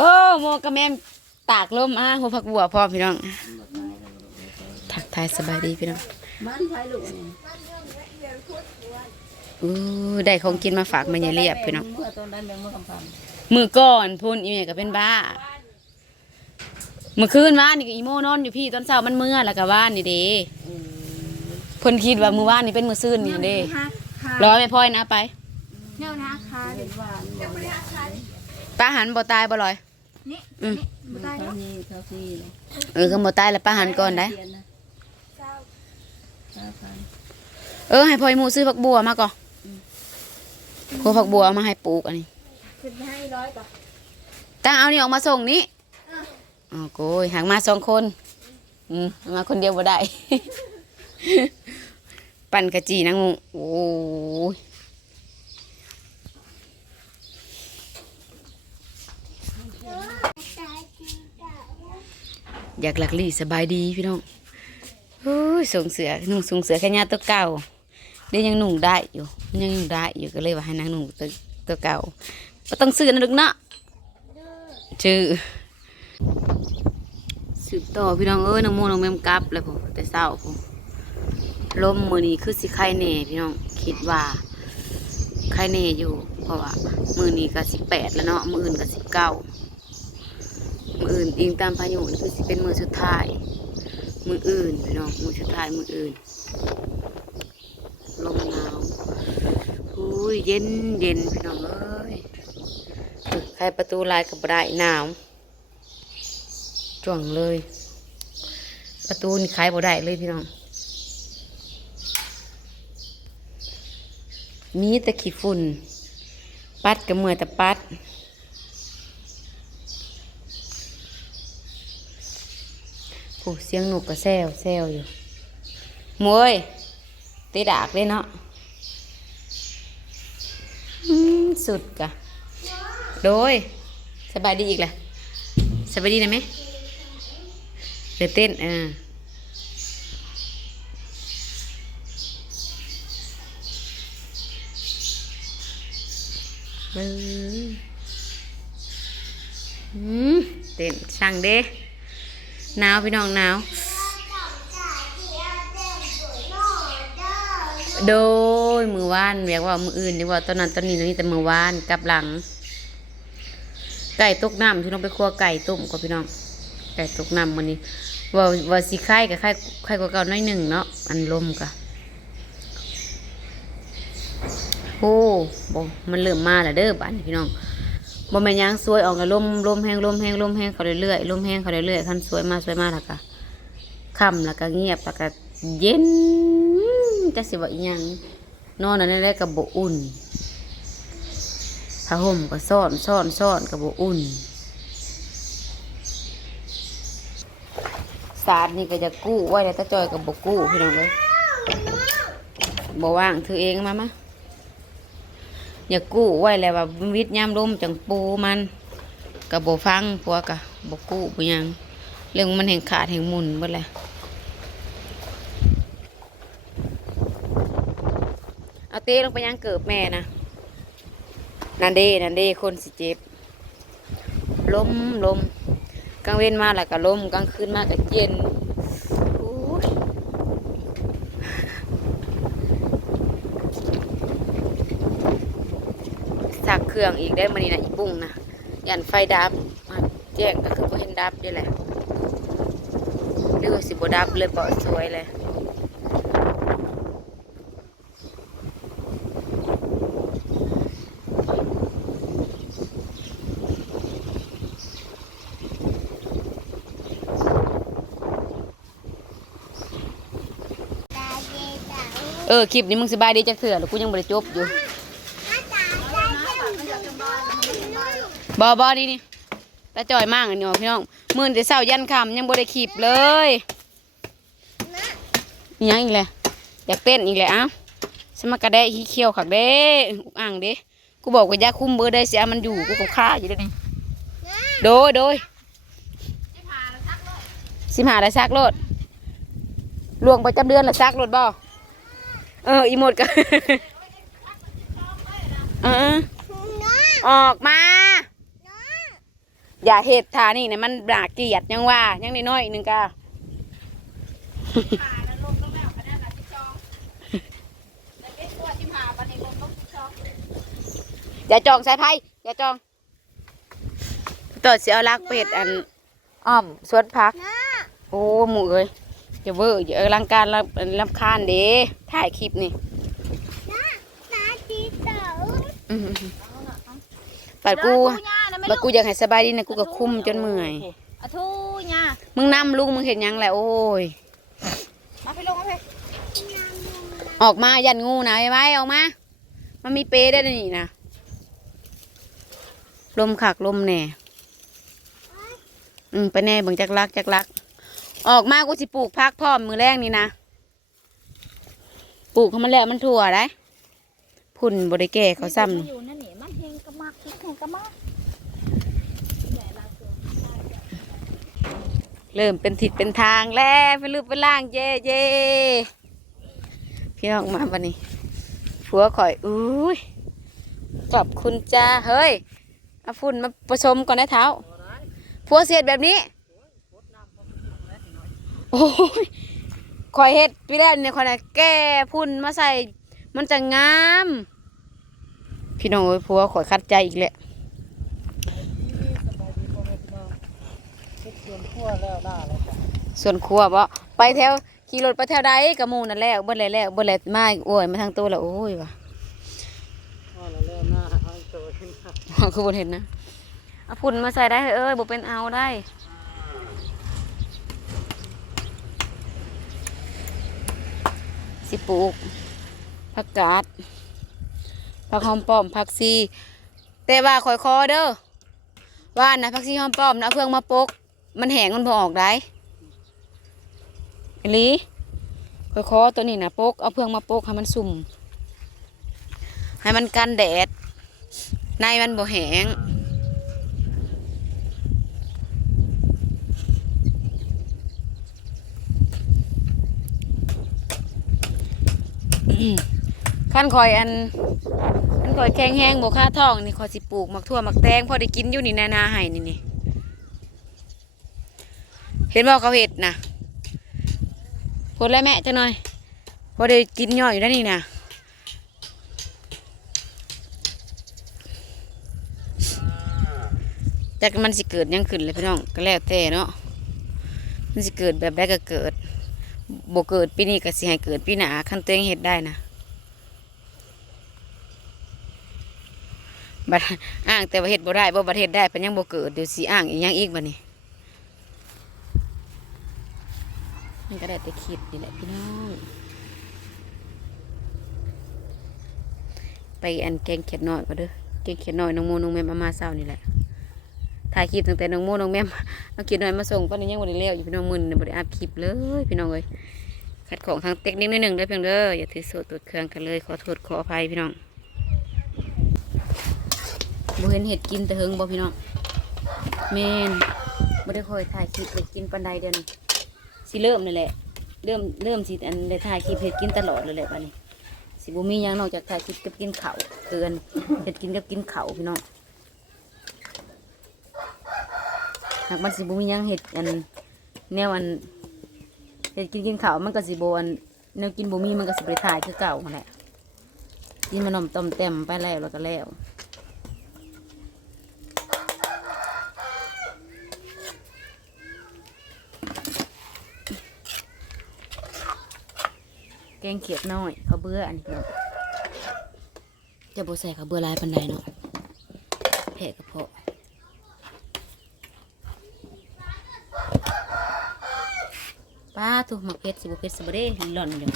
อ้โมกระแมมตากลมอะหัวผักบัวพร้อมพี่น้องทักทายสบายดีพี่น้องบ้านไทยลูกนี่อู้ได้ของกินมาฝากแม่ยายเรียบพี่น้องเมื่อตอนนั้นแม่เมื่อกำพันมือก่อนพูนอีเมก็เป็นบ้าเมื่อคืนว่านนี่ก็อีโมนอนอยู่พี่ตอนเช้ามันเมื่อแล้วก็ว่านนี่เด้เพิ่นคิดว่ามือว่านนี่เป็นมือซื่นนี่เด้ร้อยไม่พ่อยนะไปแนวนะคาเป็นหวานบ่ป้าหันบ่ตายบ่ลอย นี่อืมบ่ได้เขาเนาะนี่เขาซีเลยเออก็บ่ตายแล้วป้าหันก่อนได้เทียนะเก้าพันเออให้พ่อยหมูซื้อผักบัวมาก่อนพวกผักบัวเอามาให้ปลูกอันนี้ขึ้นไปให้ร้อยก่อนตั้งเอานี่ออกมาส่งนี้อ๋อโกยหากมาสองคน อืมมาคนเดียวบ่ได้ ปั่นกะจีนางงูโอ้ย อยากหลักลี่สบายดีพี่น้องโอ้ส่งเสือนุ่งส่งเสือแค่ยาตัวเก่าเดี๋ยวยังหนุ่งได้อยู่ ยังนุ่งได้อยู่ก็เลยว่าให้นางหนุ่งตัวตัวเก่าก็ต้องซื้อนะดึกเนาะชื่อสืบต่อพี่น้องเอ้ยน้องโมน้องแมมกลับแล้วผมแต่เศร้าผมลมมือนี้คือสิไข่แหน่พี่น้องคิดว่าไข่แหน่อยู่ เพราะว่ามือนี้ก็สิบแปดแล้วเนาะมืออื่นก็สิบเก้า มืออื่นอิงตามพายุนี่คือสิเป็นมือสุดท้าย มืออื่นพี่น้องมือสุดท้ายมืออื่นลมหนาวอุ้ยเย็นเย็นพี่น้องเอ้ยใครประตูลายกับได้หนาวจ่วงเลย ประตูนี่ขายบ่ได้เลยพี่น้องมีแต่ขี้ฝุ่น ปัดกับเมื่อแต่ปัด ผู้เสียงหนุกก็แซวแซวอยู่มวยตีดากเลยเนาะสุดกะโดยสบายดีอีกแหละสบายดีนะไหมเดี๋ยวเต้นออเบิ่งอืมเต้นสั่งเด้ หนาวพี่น้องหนาวโดยมือว่านเรียกว่ามืออื่นดีกว่าตอนนั้นตอนนี้ตอนนี้แต่มือว่านกลับหลัง ไก่ตกน้ำที่น้องไปคั่วไก่ต้มกับพี่น้อง ไก่ตกน้ำวันนี้ว่าว่าสีไข่กับไข่ไข่กว่าเก่าน้อยหนึ่งเนาะอันลมกะโอ้บมันเริ่มมาแล้วเด้อบ้านพี่น้อง บ่แม่นยังสวยออกกับลมลมแห้งลมแห้งลมแห้งเขาเรื่อยๆลมแห้งเขาเรื่อยๆคันสวยมาสวยมาแล้วก็ค่ำแล้วก็เงียบแล้วก็เย็นจะสิว่าอีหยังนอนอันนั้นได้กับบ่อุ่นผ้าห่มก็ซ่อนซ่อนซ่อนกับบอุ่นสาดนี่ก็จะกู้ไว้แล้ตาจอยกับบกู้พี่น้องเลยบว่างถือเองมามา อย่ากู้ไว้แล้วว่าวิทย์ยามลมจังปูมันกับบฟังพวกกะบกู้บ่หยังเรื่องมันแห่งขาดแห่งหมุนหมดเลยเอาเต้ลงไปยังเกิบแม่นะนันเด้นันเด้คนสิเจ็บลมลมกลางเว้นมาแล้วก็ลมกลางคืนมาก็เย็นโอ้ยสัก เครื่องอีกได้มานี่นะอีปุ้งนะยันไฟดับมาแจ้งก็คือบ่เห็นดับนี่แหละหรือว่าสิบดับเลยเปาะสวยเลยเออ คลิปนี้มึงสบายดีจักเถื่อหรือกูยังบ่ได้จบอยู่ บอบอดีนี่ตาจอยมากอันนี้พี่น้องมื่นแต่เศร้ายันคำยังบ่ได้คลิปเลยยังอีกเลยอยากเต้นอีกเลยอ้าวสมักกระแดะขี้เขียวขักเด้อุกอ่างเด้กูบอกว่ายาคุ้มเบอร์ได้เสียมันอยู่กูก็ฆ่าอยู่เด้นี่โดยโดยสิบหาได้ซักโลดลวงประจำเดือนละซักโลดบ่เอออีหมดกันเออออกมา อย่าเฮ็ดท่านี่เนี่ยมันน่าเกลียดยังว่ายังน้อยๆอีกหนึงกะขาแล้วลงต้องแล้วคะแนนละที่จองแต่เป็นตัวที่มาปันนี้ลงต้องจองอย่าจองสายไพ่อย่าจองต่อสิเอาลักเป็ดอันอ้อมสวนพัก โอ้หมูเอ้ยอย่าเวอร์อย่าอลังการลำลำคาญเด้ถ่ายคลิปนี่นาทีเต๋ออื้อหือปัดกู ปัดกูอยากให้สบายดีนะกูก็คุ้มจนเมื่อยอะทูญ่ามึงนำลุงมึงเห็นยังแหละโอ้ยมาไปลงมาไปออกมายันงูนะไอ้ไว้ออกมา มันมีเปรย์ได้ด้วยนี่นะลมขักลมแหน่อืมไปแน่เบิ่งจักรักจักรัก ออกมากูสิปลูกพักพร้อมมือแรกนี่นะปลูกเขามันแล้วมันถั่วได้พุ่นบริแก่เขาซ้ำ อยู่นั่นนี่มัน เริ่มเป็นทิศเป็นทางแล้วเป็นรูปเป็นร่างเย่เย่พี่น้องมาบันนี้ผัวข่อยอุ้ยขอบคุณจ้าเฮ้ยเอาฝุ่นมาผสมก่อนนะเท้าผัวเสียดแบบนี้โอ้ยข่อยเฮ็ดพี่แล้วเนี่ยข่อยน่ะแก้พุ่นมาใส่ มันจะงาม พี่น้องเอ้ยผัวข่อยคัดใจอีกแหละ ส่วนขั้วแล้วได้แล้วจ้ะ ส่วนครัวบ่ไปแถวขี่รถไปแถวใดกระมูนั่นแหล้วบ่แล้วแล้วบ่แล้วมาอีกโอ้ยมาทางตัวแล้วโอ้ยว่ะพ่อแล้วเริ่มหน้าเอาตัวขึ้นมาคือบ่เห็นนะเอาพุ่นมาใส่ได้เอ้ยบ่เป็นเอาได้สิปลูกผักกาดผักหอมป้อมผักซีแต่ว่าข่อยคอเด้อว่านะผักซีหอมป้อมนะเอาเครื่องมาปก มันแห้งมันบ่ออกได้ อลีข่อยคอตัวนี้นะปกเอาเครื่องมาปกให้มันสุ่ม ให้มันกันแดด ในมันบ่แห้งขั้นคอยอันขั้นคอยแข็งแห้งบค่าท้องนี่คอยสิปลูกมักทั่วมักแตงพอได้กินอยู่นี่นานาให้นี่นี่เห็นบ่เขาเห็ดนะ พูดแล้วแม่จังหน่อยพอได้กินย่อยอยู่แล้วนี่นะแต่มันสิเกิดยังขึ้นเลยพี่น้องก็แล้วแต่เนาะมันสิเกิดแบบใดก็เกิดบ่เกิดปีนี้ก็สิให้เกิดปีหนาคันตัวเองเฮ็ดได้นะบัดอ้างแต่ว่าเฮ็ดบ่ได้บ่ประเทศได้เพิ่นยังบ่เกิดเดี๋ยวสิอ้างอีหยังอีกบัดนี้มันก็ ได้แต่คิดนี่แหละพี่น้อง ไปอันแกงเขียดน้อยก็เด้อแกงเขียดน้อยน้องโมน้องแม่มามาเช้านี่แหละถ่ายคลิปตั้งแต่น้องโมน้องแม่มเอาเขียดน้อยมาส่งปานนี้ยังบ่ได้แล้วอยู่พี่น้องมึนน่ะบ่ได้อัพคลิปเลยพี่น้องเอ้ยขัดของทางเทคนิคนิดหนึงเด้เพียงเด้ออย่าถือโสดตรวจเครื่องกันเลย ขอโทษขออภัยพี่น้องบ่เห็นเห็ดกินแต่เฮงบ่พี่น้องแม่นบ่ได้คอยถ่ายคลิปเห็ดกินปันใดเดือน สิเริ่มนี่แหละ เริ่มเริ่มสิอันได้ถ่ายคลิปเห็ดกินตลอดเลยแหละบัดนี้ สิบ่มีหยังนอกจากถ่ายคลิปกับกินเขาวเกินเห็ดกินกับกินเขาวพี่น้องหากมันสิบ่มีหยังเห็ดอันแนวอันเห็ดกินกินเขาวมันก็สิบ่อันแนวกินบ่มีมันก็สิบ่ไปถ่ายคือเก่าหั่นแหละกินมันนมต้มเต็มไปแล้วแล้วก็แล้ว งเขียดน้อยเขาเบื่ออันนี้เนาะจะบใส่เขาเบื่อลายปันใดเนาะแพะกระเพาะป้าถูกมักเพชรสิบเพชรสิบ่ได้หล่อนอยู่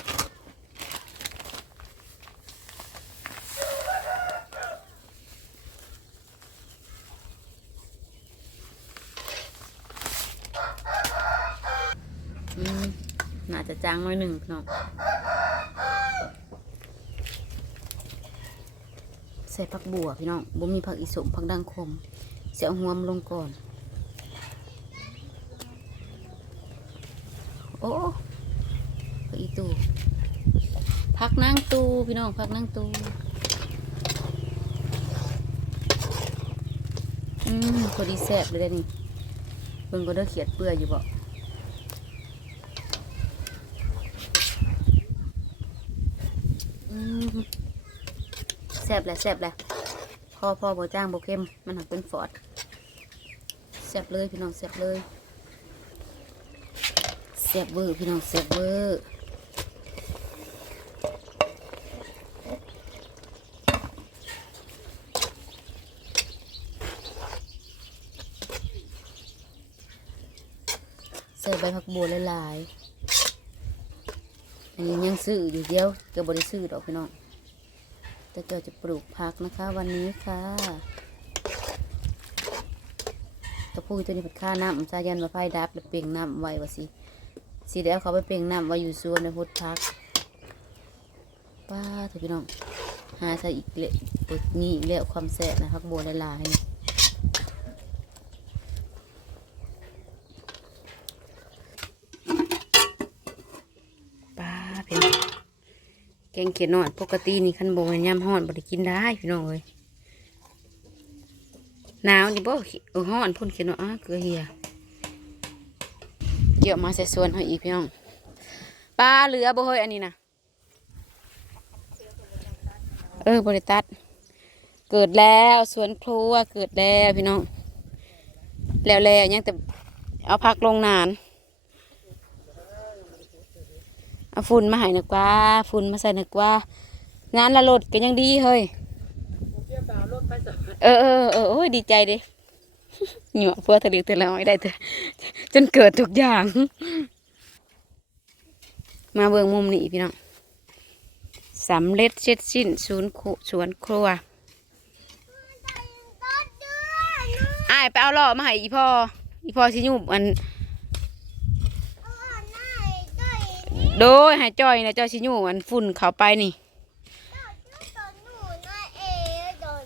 น่าจะจางน้อยหนึ่งพี่น้อง ใส่ผักบัวพี่น้องบ่มีผักอีสมผักดังคมเสียหัวมนลงก่อน โอ้ผักอีตูผักนางตูพี่น้องผักนางตูอืมพอดีแซ่บเลยเด้นี่เบิ่งก็เด้อเขียดเปื่อยอยู่บ่อืม แซ่บแหละแซ่บแหละพอพอบ่จ้างบ่เค็มมันหักเป็นฟอดแซ่บเลยพี่น้องแซ่บเลยแซ่บเวอร์พี่น้องแซ่บเวอร์ใส่ใบผักบัวหลายๆ อันนี้ยังซื้ออยู่เดียวเก็บ่ได้ซื้อดอกพี่น้อง แต่เจอจะปลูกผักนะคะวันนี้ค่ะตะพูตัวนี้ผัดข้าน้ำสายันมาไฟดับแล้วเปล่งน้ำไว้ว่าสิสิแล้วเขาไปเปล่งน้ำไว้อยู่ส่วนในพุทธพักป้าเถอะพี่น้องหาใส่อีกเละปดนี่อีกแล้วความแสบนะพักโบัวหลายๆป้าพี่น้อง แกงเขียดหน่อยปกตินี่คันบมันย่ำห้อนบ่ได้กินได้พี่น้องเอ้ยหนาวนี่บ่เออห้อนพ่นเขียดหน่อยอ้าเกลือเฮียเกี่ยวมาใส่ส่วนให้อีกพี่น้องปลาเหลือบ่เฮ้ยอันนี้นะเออบ่ได้ตัด เกิดแล้วสวนครัวเกิดแล้วพี่น้องแล้วแล้วยังแต่เอาพักลงนาน เอาฝุ่นมาให้หนึกว่าฝุ่นมาใส่หนึกว่า งานละรถก็ยังดีเฮ้ยเที่ยวตามรถไปสองเออเออเออโอ้ยดีใจเดิหยวกเพื่อทะเลแต่ละน้อยได้เถอะจนเกิดทุกอย่าง มาเบิ่งมุมนี้พี่น้องสำเร็จเสร็จสิ้นศูนย์คุสวนครัวอ้ายไปเอาล่อมาให้อีพ่ออีพ่อสิยุบอัน โดยให้จ้อยนะจ้อยสิยุบอันฝุ่นเข้าไปนี่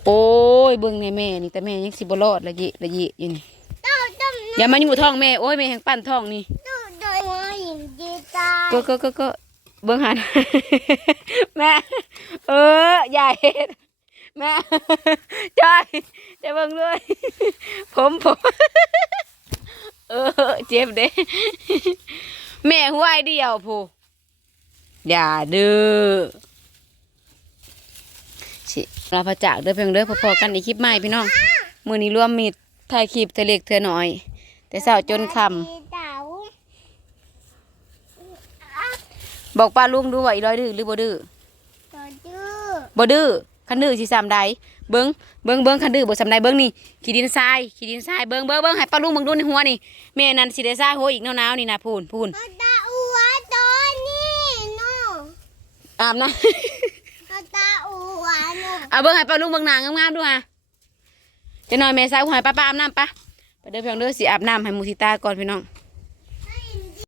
โอ้ยเบิ่งในแม่นี่แต่แม่ยังสิบรอดละเยะละเยะอยู่นี่อย่ามาอยู่ท้องแม่โอ้ยแม่แห่งปั้นท้องนี่ก็ก็ก็ก็เบิ่งหันแม่เอออย่าเห็ดแม่จ้อยจะเบิ่งด้วยผมผมเออเจ็บเด้แม่หัวไอเดียวผู้ อย่าดื้อสิลาพระจากเด้อเพียงเด้อพอๆกันในคลิปใหม่พี่น้องมือนี้รวมมีถ่ายคลิปเทะเล็กเธอหน่อย แต่เช้าจนคำบอกป้าลุงดูว่าอีร้อยดื้อหรือบ่ดื้อบ่ดื้อคันดื้อสิสามใดเบิ้งเบิ้งเบิ้งคันดื้อบ่สามใดเบิ้งนี่ขี้ดินทรายขี้ดินทรายเบิ้งเบิ้งเบิ้งให้ป้าลุงเบิ่งดูในหัวนี่แม่นั่นสิได้ทรายหัวอีกหนาวๆนี่นะพูนพูน อาบนะเอาเบิ้งให้ป้าลุงเบิ้งหนางงามๆดูฮะจะหน่อยแม่สาวหอยป้าป้าอาบน้ำปะไปเด้อเพียงเด้อสิอาบน้ำให้หมูทิตาก่อนพี่น้อง